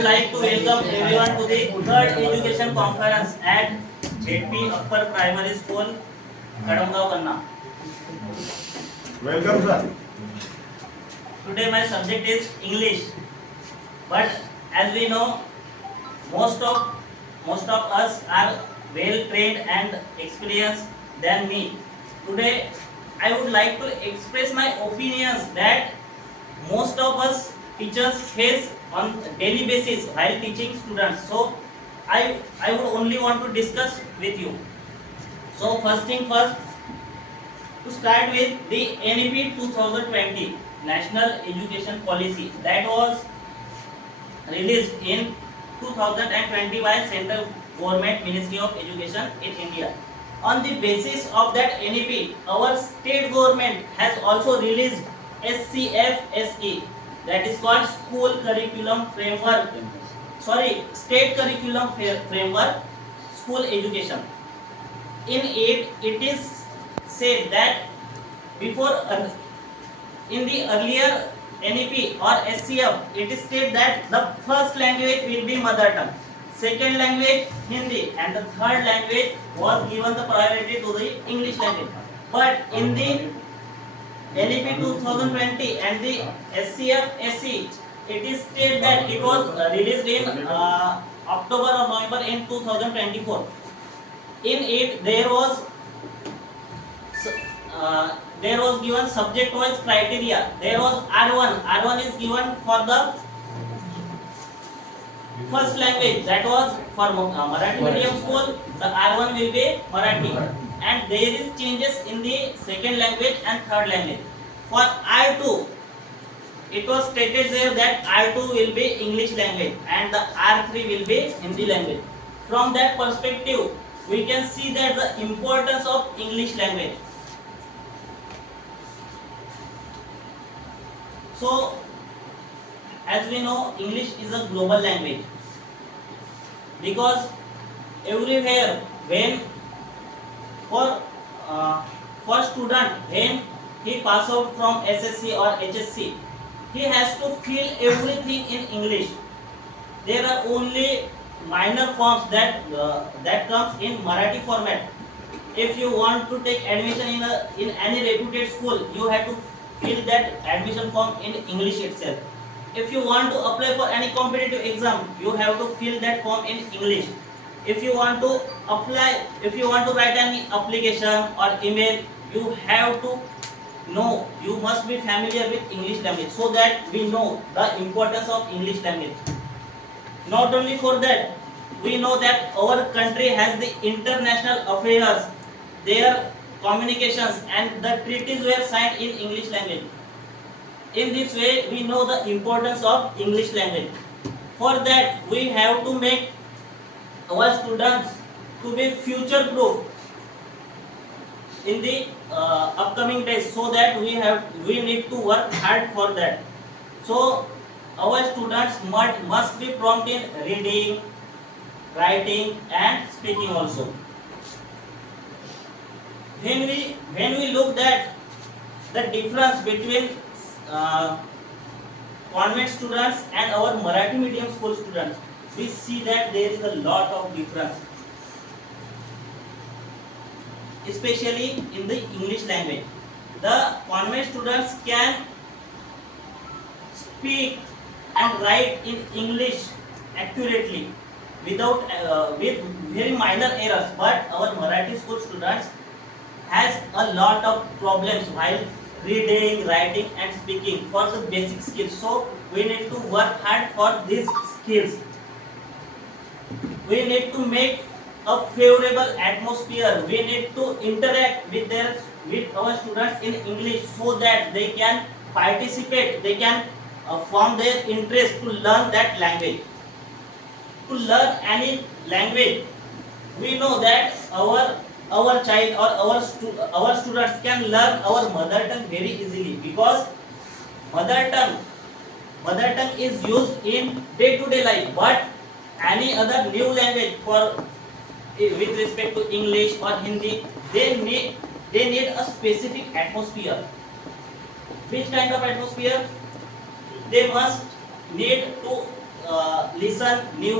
would like to welcome everyone to the third education conference at JP Upper Primary School, Kadamgaon, Kanna. Welcome, sir. Today my subject is English, but as we know, most of us are well trained and experienced than me. Today, I would like to express my opinions that most of us teachers face on daily basis while teaching students. So I would only want to discuss with you. So first thing first, to start with the NEP 2020 National Education Policy that was released in 2020 by Central Government Ministry of Education in India. On the basis of that NEP, our state government has also released SCFSE, that is called School Curriculum Framework. State Curriculum Framework, School Education. In it is said that before in the earlier NEP or SCF, it is stated that the first language will be mother tongue, second language Hindi, and the third language was given the priority to the English language. But in the NEP 2020 and the SCF SE, it is stated that it was released in October or November in 2024. In it there was given subject wise criteria. There was R1. R1 is given for the first language, that was for Marathi medium school. The R1 will be Marathi, and there is changes in the second language and third language. For R2, it was stated there that R2 will be English language and the R3 will be Hindi language. From that perspective, we can see that the importance of English language. So, as we know, English is a global language, because everywhere when for student when he pass out from SSC or HSC, he has to fill everything in English. There are only minor forms that comes in Marathi format. If you want to take admission in any reputed school, you have to fill that admission form in English itself. If you want to apply for any competitive exam, you have to fill that form in English. If you want to apply, if you want to write any application or email, you have to know, you must be familiar with English language, so that we know the importance of English language. Not only for that, we know that our country has the international affairs, their communications and the treaties were signed in English language. In this way, we know the importance of English language. For that, we have to make our students to be future proof in the upcoming days, so that we need to work hard for that. So our students must be prompt in reading, writing and speaking also. When we look at the difference between convent students and our Marathi medium school students, we see that there is a lot of difference, especially in the English language. The convent students can speak and write in English accurately without with very minor errors, but our Marathi school students has a lot of problems while reading, writing and speaking for the basic skills. So we need to work hard for these skills. We need to make a favorable atmosphere. We need to interact with our students in English, so that they can participate, they can form their interest to learn that language. To learn any language, we know that our child or our students can learn our mother tongue very easily, because mother tongue is used in day-to-day life. But any other new language, with respect to English or Hindi, they need a specific atmosphere. Which kind of atmosphere? They must need to listen new